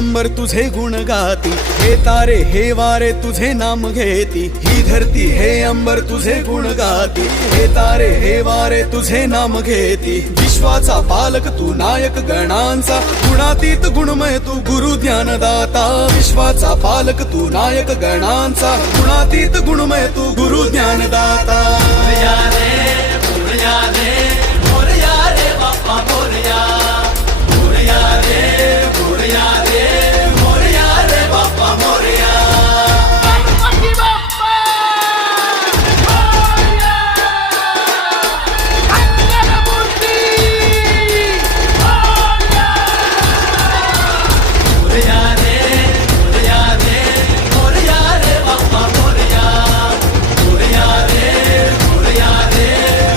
अंबर तुझे गुण गाती, हे तारे हे वारे तुझे नाम घेती, ही धरती हे अंबर तुझे गुण गाती, हे तारे हे वारे तुझे नाम घेती। विश्वाचा पालक तू नायक गणांचा, गुणातीत गुणमय तू गुरु ज्ञानदाता। विश्वाचा पालक तू नायक गणांचा, गुणातीत गुणमय तू गुरु ज्ञानदाता। मोरया रे मोरया रे बाप्पा मोरया, मोरया रे मोरया रे बाप्पा मोरया। गणपती बाप्पा मोरया, मंगलमूर्ती मोरया। मोरया रे बाप्पा मोरया,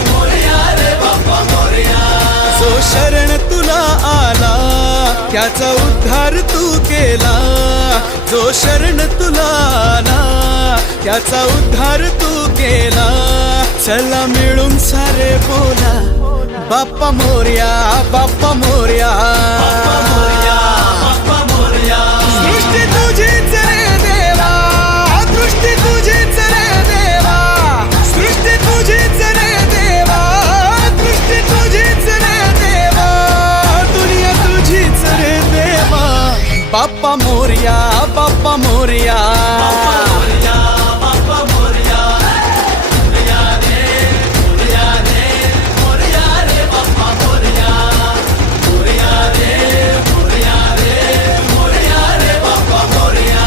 मोरया रे बाप्पा मोरया। जो शरण तुला आला त्याचा उद्धार तू केला, जो शरण तुला आला त्याचा उद्धार तू केला। चला मिळून सारे बोला बाप्पा मोरया, बाप्पा मोरया, बाप्पा मोरया, बाप्पा मोरया। सृष्टी तुझीच रे देवा, सृष्टी तुझीच रे देवा, सृष्टी तुझीच रे देवा, सृष्टी तुझीच रे देवा, दुनिया तुझीच रे देवा। बाप्पा मोरया, बाप्पा मोरया, बाप्पा मोरया, बाप्पा मोरया। मोरया रे बाप्पा मोरया, मोरया रे बाप्पा मोरया।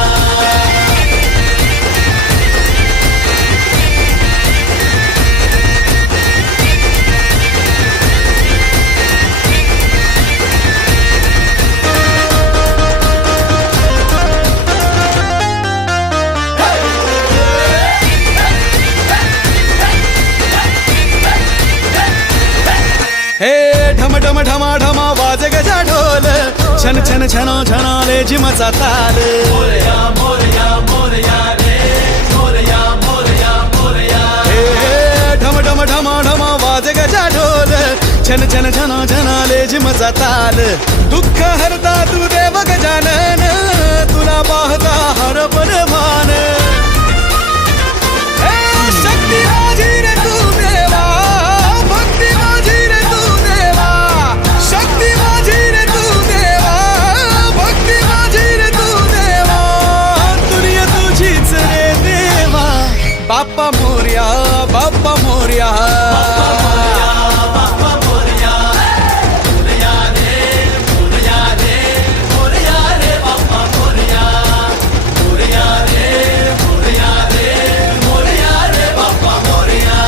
हे ढम ढम ढमा ढमा वाजे गजा ढोल, छन छन छनो छनाले जिमचा ताल। मोरया मोरया मोरया रे, मोरया मोरया मोरया। हे ढम ढम ढमा ढमा वाजे गजा ढोल, छन छन छनो छनाले जिमचा ताल। दुःख हरता तू देव गजानन, तुला पाहता हर परमान। हे शक्ती माझी रे तू देवा, भक्ती माझी रे तू देवा, शक्ती माझी रे तू देवा, भक्ती माझी रे तू देवा, दुनिया तुझीच रे देवा। बाप्पा मोरया, बाप्पा मोरया, बाप्पा मोरया। मोरया रे बाप्पा मोरया, मोरया रे बाप्पा मोरया।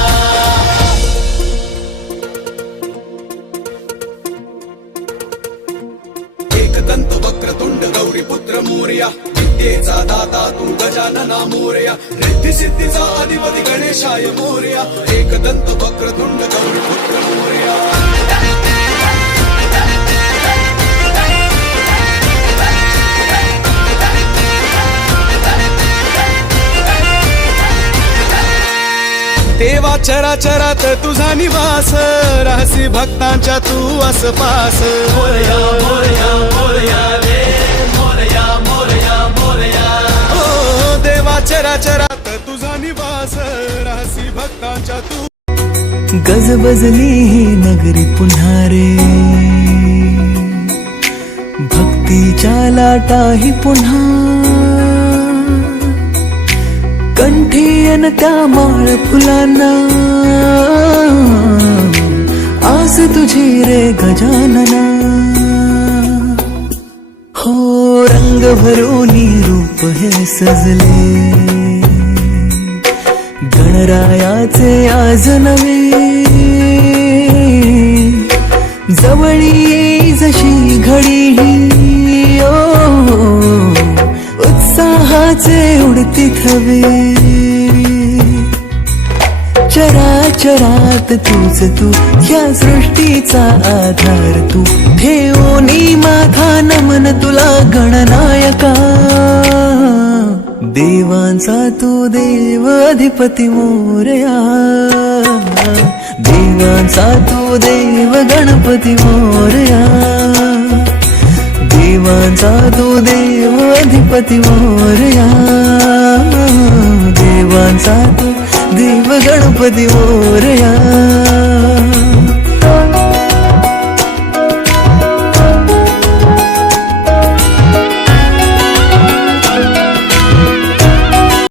एकदंत वक्रतुंड गौरी पुत्र मोरया, विद्येचा दाता तू गजानना मोरया, रिद्धी सिद्धीचा अधिपती गणेशाय मोरया। एकदंत वक्रतुंड गौरी पुत्र मोरया। देवा चराचरात तुझा निवास, रहसी भक्तांच्या तू आसपास। मोरया मोरया मोरया रे, मोरया मोरया मोरया। ओ देवा चराचरात तुझा निवास, रहसी भक्तांच्या तू। गजबजली ही नगरी पुन्हा रे, भक्तीच्या लाटाही पुन्हा। कंठी त्या माळ फुलांना, आस तुझी रे गजानना। हो रंग भरोनी रूप हे सजले, गणरायाचे आज नवे। जवळी येई जशी घडी ही, उत्साहाचे उडती थवे। चराचरात तूच तू, या सृष्टीचा आधार तू। ठेवोनी माझा नमन तुला गणनायका, देवांचा तू देव अधिपती मोरया, देवांचा तू देव गणपती मोरया। देवांचा तो देव अधिपती मोरया, देवांचा तो देव गणपती मोरया.